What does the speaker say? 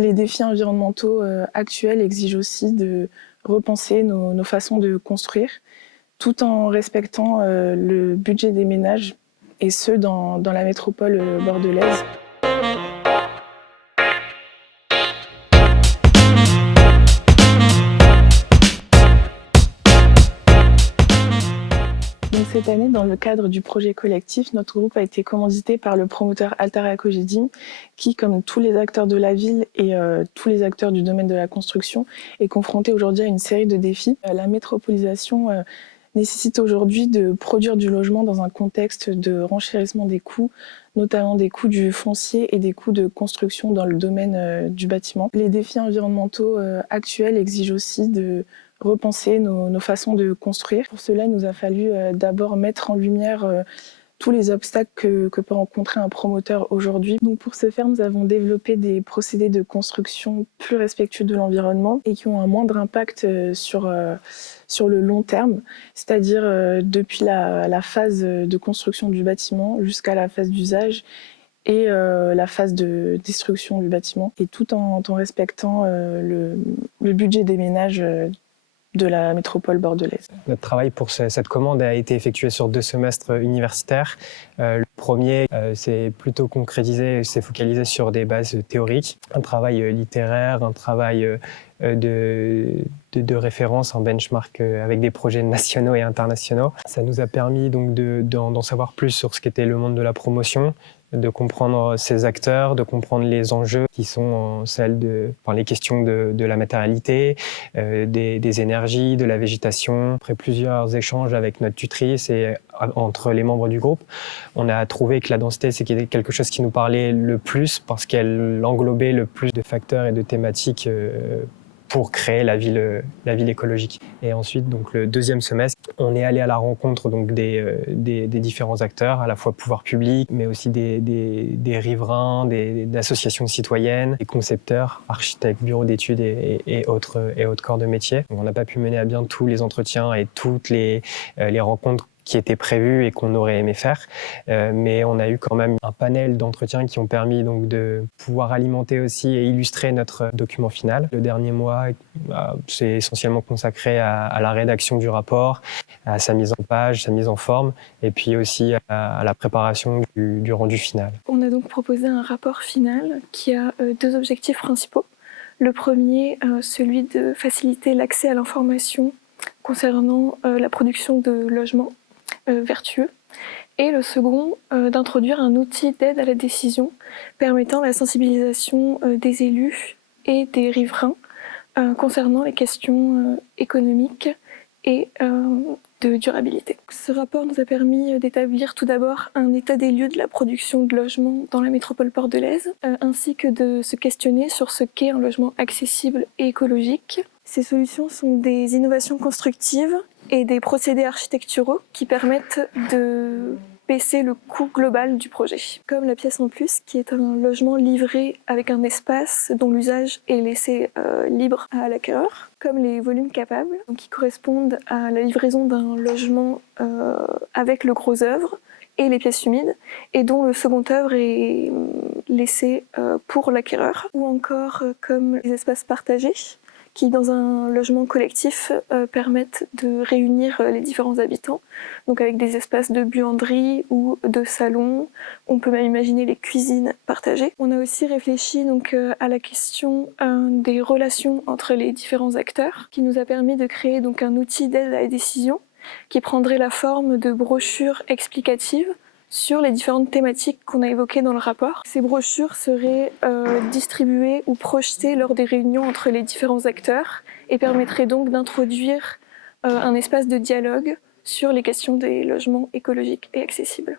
Les défis environnementaux actuels exigent aussi de repenser nos façons de construire, tout en respectant le budget des ménages, et ce, dans la métropole bordelaise. Donc cette année, dans le cadre du projet collectif, notre groupe a été commandité par le promoteur Altarea Cogedim, qui, comme tous les acteurs de la ville et tous les acteurs du domaine de la construction, est confronté aujourd'hui à une série de défis. La métropolisation nécessite aujourd'hui de produire du logement dans un contexte de renchérissement des coûts, notamment des coûts du foncier et des coûts de construction dans le domaine du bâtiment. Les défis environnementaux actuels exigent aussi de repenser nos façons de construire. Pour cela, il nous a fallu d'abord mettre en lumière tous les obstacles que peut rencontrer un promoteur aujourd'hui. Donc pour ce faire, nous avons développé des procédés de construction plus respectueux de l'environnement et qui ont un moindre impact sur le long terme, c'est-à-dire depuis la phase de construction du bâtiment jusqu'à la phase d'usage et la phase de destruction du bâtiment, et tout en respectant le budget des ménages de la métropole bordelaise. Notre travail pour cette commande a été effectué sur 2 semestres universitaires. Le premier s'est plutôt concrétisé, s'est focalisé sur des bases théoriques, un travail littéraire, un travail de référence en benchmark avec des projets nationaux et internationaux. Ça nous a permis donc d'en savoir plus sur ce qu'était le monde de la promotion, de comprendre ses acteurs, de comprendre les enjeux qui sont les questions de la matérialité, des énergies, de la végétation. Après plusieurs échanges avec notre tutrice et entre les membres du groupe, on a trouvé que la densité, c'est quelque chose qui nous parlait le plus parce qu'elle englobait le plus de facteurs et de thématiques pour créer la ville écologique. Et ensuite, donc, le deuxième semestre, on est allé à la rencontre donc, des différents acteurs, à la fois pouvoir public, mais aussi des riverains, des associations citoyennes, des concepteurs, architectes, bureaux d'études et autres corps de métier. Donc, on n'a pas pu mener à bien tous les entretiens et toutes les rencontres qui étaient prévues et qu'on aurait aimé faire, mais on a eu quand même un panel d'entretiens qui ont permis donc de pouvoir alimenter aussi et illustrer notre document final. Le dernier mois c'est essentiellement consacré à la rédaction du rapport, à sa mise en page, sa mise en forme, et puis aussi à la préparation du rendu final. On a donc proposé un rapport final qui a 2 objectifs principaux. Le premier, celui de faciliter l'accès à l'information concernant la production de logements vertueux, et le second, d'introduire un outil d'aide à la décision permettant la sensibilisation des élus et des riverains concernant les questions économiques et de durabilité. Ce rapport nous a permis d'établir tout d'abord un état des lieux de la production de logements dans la métropole bordelaise, ainsi que de se questionner sur ce qu'est un logement accessible et écologique. Ces solutions sont des innovations constructives et des procédés architecturaux qui permettent de baisser le coût global du projet. Comme la pièce en plus, qui est un logement livré avec un espace dont l'usage est laissé libre à l'acquéreur, comme les volumes capables, qui correspondent à la livraison d'un logement avec le gros œuvre et les pièces humides, et dont le second œuvre est laissé pour l'acquéreur, ou encore comme les espaces partagés, qui dans un logement collectif permettent de réunir les différents habitants, donc avec des espaces de buanderie ou de salon. On peut même imaginer les cuisines partagées. On a aussi réfléchi donc à la question des relations entre les différents acteurs, qui nous a permis de créer donc un outil d'aide à la décision qui prendrait la forme de brochures explicatives sur les différentes thématiques qu'on a évoquées dans le rapport. Ces brochures seraient distribuées ou projetées lors des réunions entre les différents acteurs et permettraient donc d'introduire un espace de dialogue sur les questions des logements écologiques et accessibles.